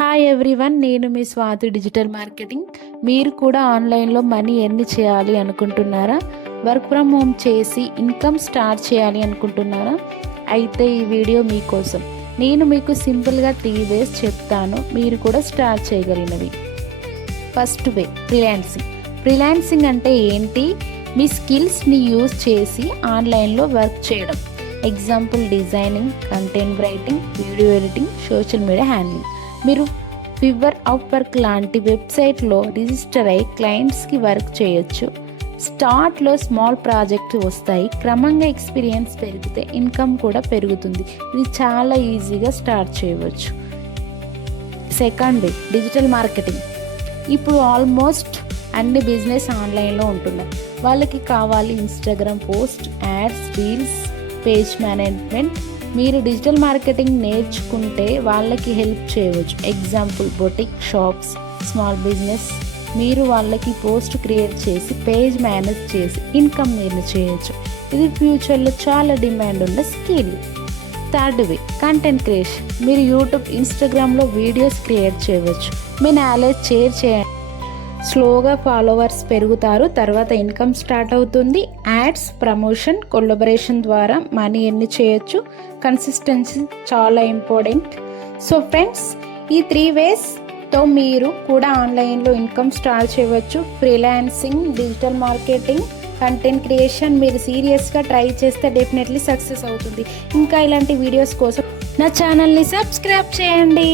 Hi everyone, నేను మీ Swathi digital marketing. మీరు కూడా ఆన్లైన్లో మనీ ఎర్న్ చేయాలి అనుకుంటున్నారా? వర్క్ ఫ్రమ్ హోమ్ చేసి ఇన్కమ్ స్టార్ట్ చేయాలి అనుకుంటున్నారా? అయితే ఈ వీడియో మీకోసం. నేను మీకు సింపుల్గా 3 వేస్ చెప్తాను, మీరు కూడా స్టార్ట్ చేయగలిగినవి. ఫస్ట్ వే, ఫ్రీలాన్సింగ్ అంటే ఏంటి? మీ స్కిల్స్ని యూజ్ చేసి ఆన్లైన్లో వర్క్ చేయడం. Example designing, content writing, video editing, social media handling. మీరు ఫివర్, అప్వర్క్ లాంటి వెబ్సైట్లో రిజిస్టర్ అయ్యి క్లయింట్స్కి వర్క్ చేయొచ్చు. స్టార్ట్లో స్మాల్ ప్రాజెక్ట్ వస్తాయి, క్రమంగా ఎక్స్పీరియన్స్ పెరిగితే ఇన్కమ్ కూడా పెరుగుతుంది. ఇది చాలా ఈజీగా స్టార్ట్ చేయవచ్చు. Second way, digital marketing. ఇప్పుడు ఆల్మోస్ట్ అన్ని బిజినెస్ ఆన్లైన్లో ఉంటున్నాయి. వాళ్ళకి కావాలి Instagram post, ads, reels, page management. మీరు డిజిటల్ మార్కెటింగ్ నేర్చుకుంటే వాళ్ళకి హెల్ప్ చేయవచ్చు. Example boutique shops, small business. మీరు వాళ్ళకి పోస్ట్ క్రియేట్ చేసి పేజ్ మేనేజ్ చేసి ఇన్కమ్ ఎర్న్ చేయొచ్చు. ఇది ఫ్యూచర్లో చాలా డిమాండ్ ఉన్న స్కిల్. థర్డ్ వే, కంటెంట్ క్రియేషన్. మీరు యూట్యూబ్, ఇన్స్టాగ్రామ్లో వీడియోస్ క్రియేట్ చేయవచ్చు. మీ నాలెడ్జ్ షేర్ చేయండి. స్లోగా ఫాలోవర్స్ పెరుగుతారు, తర్వాత ఇన్కమ్ స్టార్ట్ అవుతుంది. యాడ్స్, ప్రమోషన్, కొలాబరేషన్ ద్వారా మనీ ఎర్న్ చేయొచ్చు. కన్సిస్టెన్సీ చాలా ఇంపార్టెంట్. సో ఫ్రెండ్స్, ఈ 3 వేస్తో మీరు కూడా ఆన్లైన్లో ఇన్కమ్ స్టార్ట్ చేయవచ్చు. Freelancing, digital marketing, content creation. మీరు సీరియస్గా ట్రై చేస్తే డెఫినెట్లీ సక్సెస్ అవుతుంది. ఇంకా ఇలాంటి వీడియోస్ కోసం నా ఛానల్ని సబ్స్క్రైబ్ చేయండి.